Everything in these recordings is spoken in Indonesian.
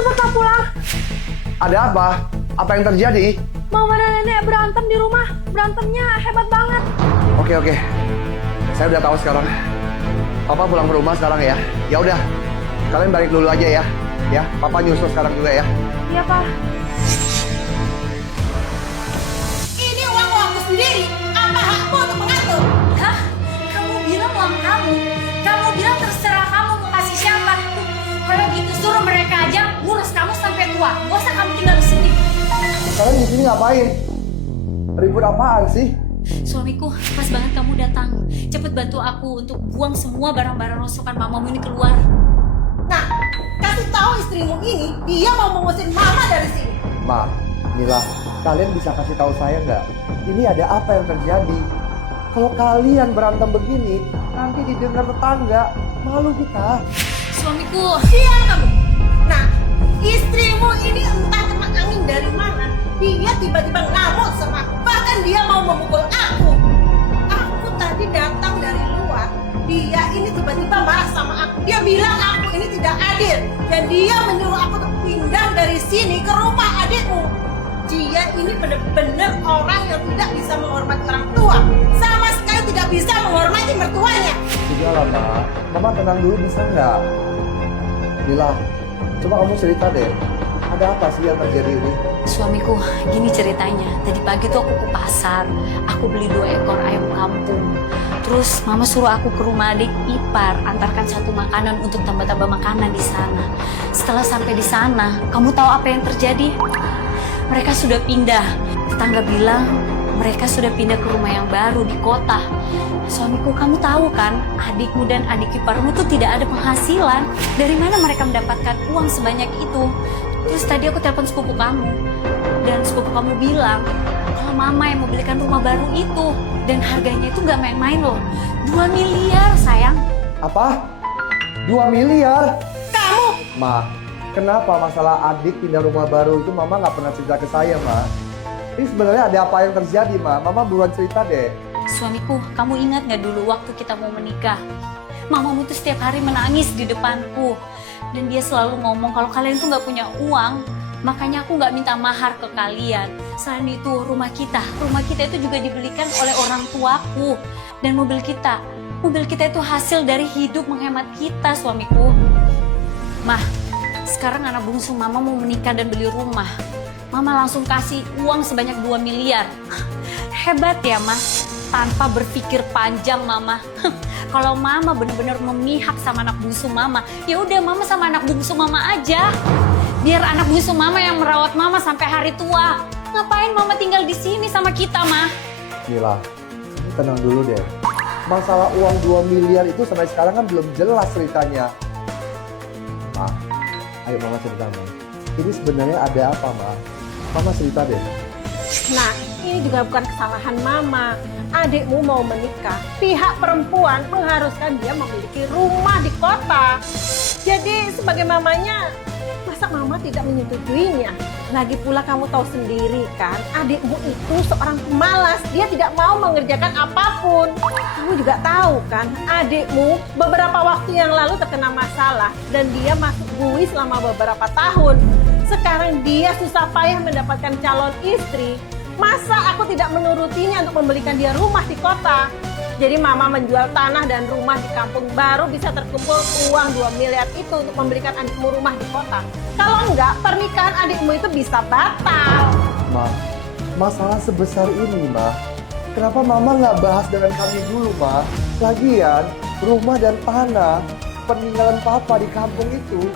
Cepet Pak pulang. Ada apa? Apa yang terjadi? Mama dan nenek berantem di rumah. Berantemnya hebat banget. Oke. Saya udah tahu sekarang. Papa pulang ke rumah sekarang ya. Ya udah. Kalian balik dulu aja ya. Ya, Papa nyusul sekarang juga ya. Iya Pak. Ini uangku sendiri. Apa hakmu untuk mengatur? Hah? Kamu bilang uang kamu? Kamu bilang terserah kamu mau kasih siapa? Kalau gitu suruh mereka aja ngurus kamu sampai tua. Gak usah kamu tinggal di sini. Kalian di sini ngapain? Ribut apaan sih? Suamiku, pas banget kamu datang. Cepet bantu aku untuk buang semua barang-barang rosokan mamamu ini keluar. Nah, kasih tahu istrimu ini, dia mau mengusir mama dari sini. Ma, Mila, kalian bisa kasih tahu saya nggak? Ini ada apa yang terjadi? Kalau kalian berantem begini, nanti didengar tetangga, malu kita. Suamiku, Diam kamu. Nah, istrimu ini entah kena angin dari mana. Dia tiba-tiba ngamuk sama aku. Bahkan dia mau memukul aku. Aku tadi datang dari luar. Dia ini tiba-tiba marah sama aku. Dia bilang aku ini tidak adil. Dan dia menyuruh aku untuk pindah dari sini ke rumah adikmu. Dia ini benar-benar orang yang tidak bisa menghormati orang tua. Sama sekali tidak bisa menghormati mertuanya. Sudahlah, Ma. Mama tenang dulu bisa nggak? Mila, coba kamu cerita deh. Ada apa sih yang terjadi ini? suamiku, gini ceritanya. Tadi pagi tuh aku ke pasar. Aku beli 2 ekor ayam kampung. Terus mama suruh aku ke rumah adik ipar, antarkan 1 makanan untuk tambah-tambah makanan di sana. Setelah sampai di sana, kamu tahu apa yang terjadi? Mereka sudah pindah. Tetangga bilang mereka sudah pindah ke rumah yang baru di kota. Suamiku, kamu tahu kan, adikmu dan adik iparmu tuh tidak ada penghasilan. Dari mana mereka mendapatkan uang sebanyak itu? Terus tadi aku telepon sepupu kamu. Dan sepupu kamu bilang kalau mama yang mau belikan rumah baru itu. Dan harganya itu nggak main-main loh. 2 miliar sayang. Apa? 2 miliar? Kamu Ma, kenapa masalah adik pindah rumah baru itu Mama nggak pernah cerita ke saya, Ma? Ini sebenarnya ada apa yang terjadi, Ma? Mama buruan cerita deh. Suamiku, kamu ingat nggak dulu waktu kita mau menikah? Mamamu tuh setiap hari menangis di depanku. Dan dia selalu ngomong kalau kalian tuh nggak punya uang. Makanya aku nggak minta mahar ke kalian. Selain itu, rumah kita itu juga dibelikan oleh orang tuaku. Dan mobil kita itu hasil dari hidup menghemat kita, suamiku. Mah, sekarang anak bungsu mama mau menikah dan beli rumah. Mama langsung kasih uang sebanyak 2 miliar. Hebat ya, Mas. Tanpa berpikir panjang, Mama. Kalau Mama benar-benar memihak sama anak bungsu Mama, ya udah Mama sama anak bungsu Mama aja. Biar anak bungsu Mama yang merawat Mama sampai hari tua. Ngapain Mama tinggal di sini sama kita, Ma? Mila, kamu tenang dulu deh. Masalah uang 2 miliar itu sampai sekarang kan belum jelas ceritanya. Ma, ayo Mama cerita, Ma. Ini sebenarnya ada apa, Ma? Mama cerita deh. Nah, ini juga bukan kesalahan mama. Adikmu mau menikah, pihak perempuan mengharuskan dia memiliki rumah di kota. Jadi sebagai mamanya, masa mama tidak menyetujuinya? Lagi pula kamu tahu sendiri kan, adikmu itu seorang pemalas. Dia tidak mau mengerjakan apapun. Kamu juga tahu kan, adikmu beberapa waktu yang lalu terkena masalah. Dan dia masuk bui selama beberapa tahun. Sekarang dia susah payah mendapatkan calon istri. Masa aku tidak menurutinya untuk membelikan dia rumah di kota? Jadi mama menjual tanah dan rumah di kampung baru bisa terkumpul uang 2 miliar itu untuk membelikan adikmu rumah di kota. Kalau enggak, pernikahan adikmu itu bisa batal. Ma, masalah sebesar ini, Ma. Kenapa Mama nggak bahas dengan kami dulu, Ma? Lagian, rumah dan tanah peninggalan Papa di kampung itu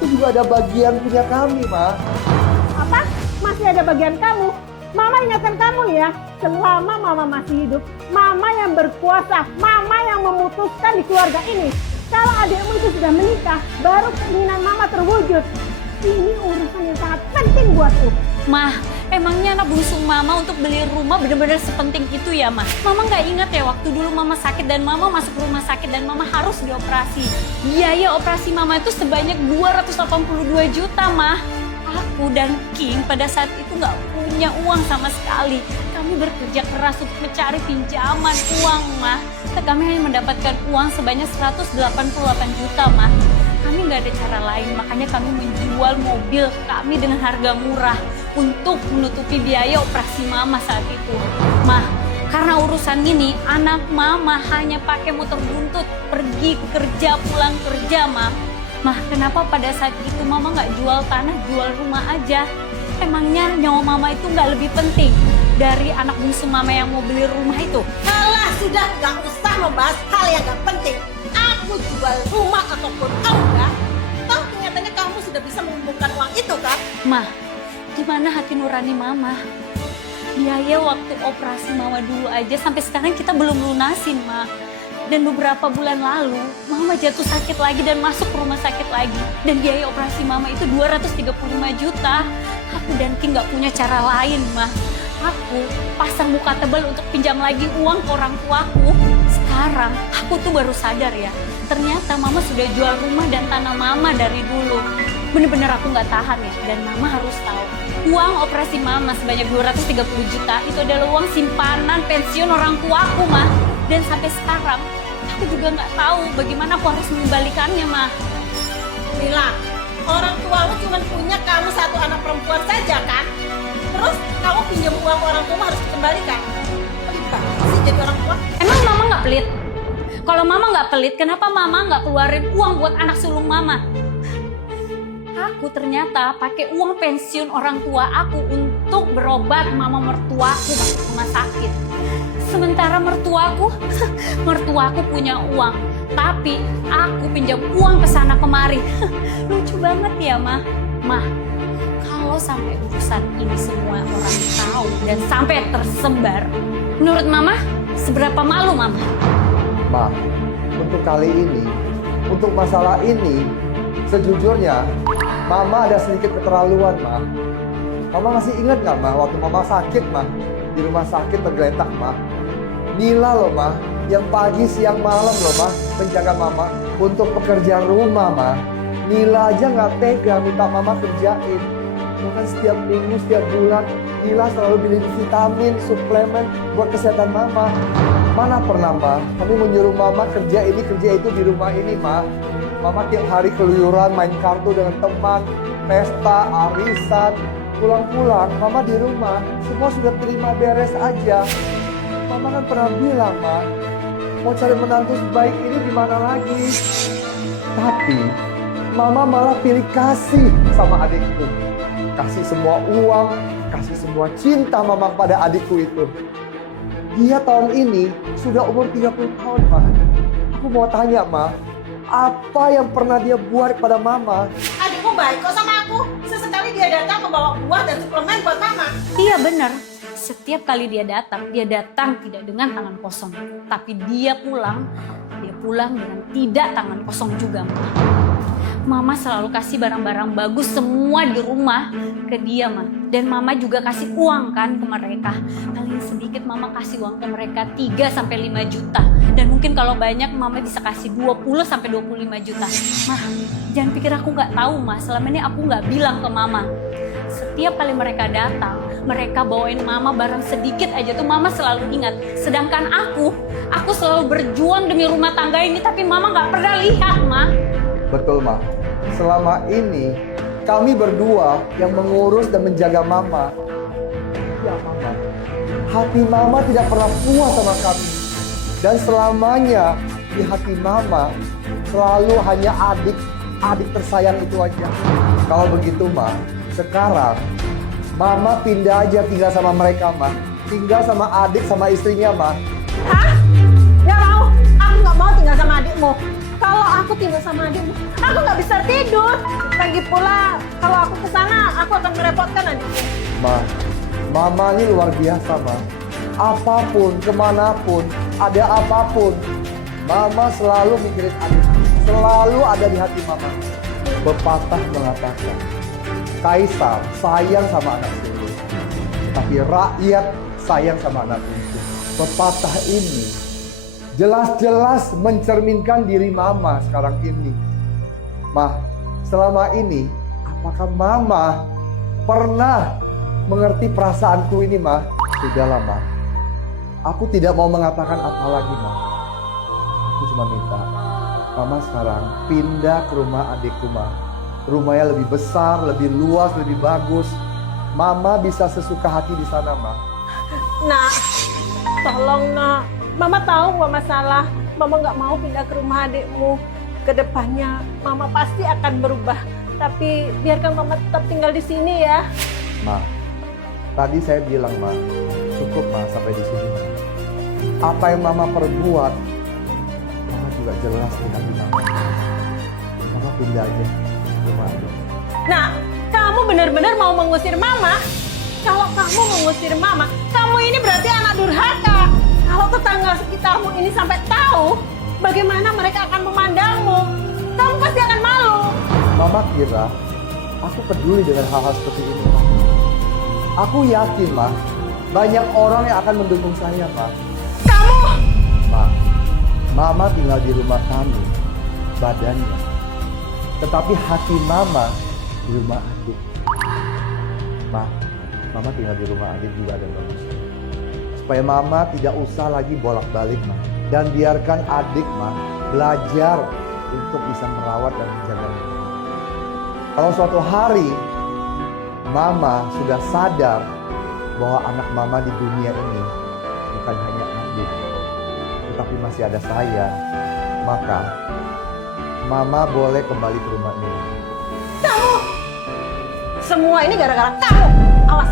juga ada bagian punya kami, Ma. Apa? Masih ada bagian kamu? Mama ingatkan kamu ya, selama Mama masih hidup, Mama yang berkuasa, Mama yang memutuskan di keluarga ini. Kalau adikmu itu sudah menikah, baru keinginan Mama terwujud. Ini urusan yang sangat penting buatku. Mah, emangnya anak bungsu Mama untuk beli rumah benar-benar sepenting itu ya, Mah? Mama nggak ingat ya waktu dulu Mama sakit dan Mama masuk rumah sakit dan Mama harus dioperasi. Biaya operasi Mama itu sebanyak 282 juta, Mah. Aku dan King pada saat itu nggak punya uang sama sekali. Kami bekerja keras untuk mencari pinjaman uang, Mah. Kami hanya mendapatkan uang sebanyak 188 juta, Mah. Kami nggak ada cara lain, makanya kami menjual mobil kami dengan harga murah untuk menutupi biaya operasi mama saat itu. Mah, karena urusan ini, anak mama hanya pakai motor buntut pergi kerja, pulang kerja, Mah. Mah, kenapa pada saat itu mama nggak jual tanah, jual rumah aja? Emangnya nyawa mama itu nggak lebih penting dari anak bungsu mama yang mau beli rumah itu? Alah, sudah nggak usah membahas hal yang nggak penting. Aku jual rumah ataupun enggak, toh kenyataannya kamu sudah bisa mengumpulkan uang itu kan? Mah, gimana hati nurani mama? Biaya waktu operasi mama dulu aja sampai sekarang kita belum lunasin, Mak. Dan beberapa bulan lalu, mama jatuh sakit lagi dan masuk ke rumah sakit lagi. Dan biaya operasi mama itu 235 juta. Aku dan Ki nggak punya cara lain, Mah. Aku pasang muka tebal untuk pinjam lagi uang ke orang tuaku. Sekarang, aku tuh baru sadar ya. Ternyata mama sudah jual rumah dan tanah mama dari dulu. Bener-bener aku nggak tahan ya. Dan mama harus tahu. Uang operasi mama sebanyak 230 juta itu adalah uang simpanan pensiun orang tuaku, Mah. Dan sampai sekarang, aku juga nggak tahu bagaimana aku harus mengembalikannya, Mah. Lila, orang tuamu cuma punya kamu satu anak perempuan saja kan? Terus kamu pinjam uang orang tua harus dikembalikan? Pelit banget sih jadi orang tua. Emang mama nggak pelit? Kalau mama nggak pelit, kenapa mama nggak keluarin uang buat anak sulung mama? Aku ternyata pakai uang pensiun orang tua aku untuk berobat mama mertuaku masuk rumah sakit. Sementara mertuaku punya uang, tapi aku pinjam uang ke sana kemari. Lucu banget ya, Mah. Mah, kalau sampai urusan ini semua orang tahu dan sampai tersebar, menurut Mama, seberapa malu Mama? Ma, untuk kali ini, untuk masalah ini, sejujurnya, Mama ada sedikit keterlaluan, Ma. Mama masih ingat nggak, Ma, waktu Mama sakit, Ma? Di rumah sakit tergeletak, Ma. Nila loh, Ma, yang pagi, siang, malam loh, Ma, menjaga Mama untuk pekerjaan rumah, Ma. Nila aja nggak tega minta Mama kerjain. Bahkan setiap minggu, setiap bulan, Nila selalu beli vitamin, suplemen buat kesehatan Mama. Mana pernah, Ma, kamu menyuruh Mama kerja ini, kerja itu di rumah ini, Ma. Mama tiap hari keluyuran, main kartu dengan teman, pesta, arisan. Pulang-pulang, Mama di rumah, semua sudah terima beres aja. Mama kan pernah bilang, Ma, mau cari menantu sebaik ini di mana lagi? Tapi, Mama malah pilih kasih sama adikku. Kasih semua uang, kasih semua cinta Mama pada adikku itu. Dia tahun ini sudah umur 30 tahun, Ma. Aku mau tanya, Ma, apa yang pernah dia buat pada Mama? Adikmu baik kok sama aku. Sesekali dia datang membawa buah dan suplemen buat mama. Iya benar. Setiap kali dia datang tidak dengan tangan kosong. Tapi dia pulang dengan tidak tangan kosong juga, Mama. Mama selalu kasih barang-barang bagus semua di rumah ke dia, Ma. Dan Mama juga kasih uang kan ke mereka. Paling sedikit Mama kasih uang ke mereka 3-5 juta. Dan mungkin kalau banyak Mama bisa kasih 20-25 juta. Ma, jangan pikir aku nggak tahu, Ma. Selama ini aku nggak bilang ke Mama. Setiap kali mereka datang, mereka bawain Mama barang sedikit aja tuh Mama selalu ingat. Sedangkan aku selalu berjuang demi rumah tangga ini, tapi Mama nggak pernah lihat, Ma. Betul, Ma. Selama ini, kami berdua yang mengurus dan menjaga Mama. Ya, Mama. Hati Mama tidak pernah puas sama kami. Dan selamanya di hati Mama selalu hanya adik tersayang itu aja. Kalau begitu, Ma, sekarang Mama pindah aja tinggal sama mereka, Ma. Tinggal sama adik sama istrinya, Ma. Hah? Nggak mau. Aku nggak mau tinggal sama adikmu. Kalau aku tinggal sama adikmu, aku nggak bisa tidur. Lagi pula, kalau aku ke sana, aku akan merepotkan adikmu. Ma, Mama ini luar biasa, Ma. Apapun, kemanapun, ada apapun, Mama selalu mikirin adik. Selalu ada di hati Mama. Pepatah mengatakan, Kaisar sayang sama anak sulung, tapi rakyat sayang sama anak bungsu. Pepatah ini jelas-jelas mencerminkan diri Mama sekarang ini. Ma, selama ini, apakah Mama pernah mengerti perasaanku ini, Ma? Sudahlah, Ma. Aku tidak mau mengatakan apa lagi, Ma. Aku cuma minta, Mama sekarang pindah ke rumah adikku, Ma. Rumahnya lebih besar, lebih luas, lebih bagus. Mama bisa sesuka hati di sana, Ma. Nak, tolong nak. Mama tahu Mama salah. Mama nggak mau pindah ke rumah adikmu. Kedepannya Mama pasti akan berubah. Tapi biarkan Mama tetap tinggal di sini ya. Ma, tadi saya bilang, Ma, cukup, Ma, sampai di sini. Apa yang Mama perbuat, Mama juga jelas di hati Mama. Mama pindah aja ke rumah adik. Nah, kamu benar-benar mau mengusir Mama? Kalau kamu mengusir Mama, kamu ini berarti anak durhaka. Kalau tetangga sekitarmu ini sampai tahu bagaimana mereka akan memandangmu, kamu pasti akan malu. Mama kira aku peduli dengan hal-hal seperti ini, Ma. Aku yakin, Ma, banyak orang yang akan mendukung saya, Ma. Kamu! Ma, Mama tinggal di rumah kami, badannya. Tetapi hati Mama di rumah adik. Ma, Mama tinggal di rumah adik juga ada bagus. Supaya Mama tidak usah lagi bolak-balik, Ma. Dan biarkan adik, Ma, belajar untuk bisa merawat dan menjaga Mama. Kalau suatu hari Mama sudah sadar bahwa anak Mama di dunia ini bukan hanya adik, tetapi masih ada saya, maka Mama boleh kembali ke rumah ini. Kamu! Semua ini gara-gara kamu! Awas!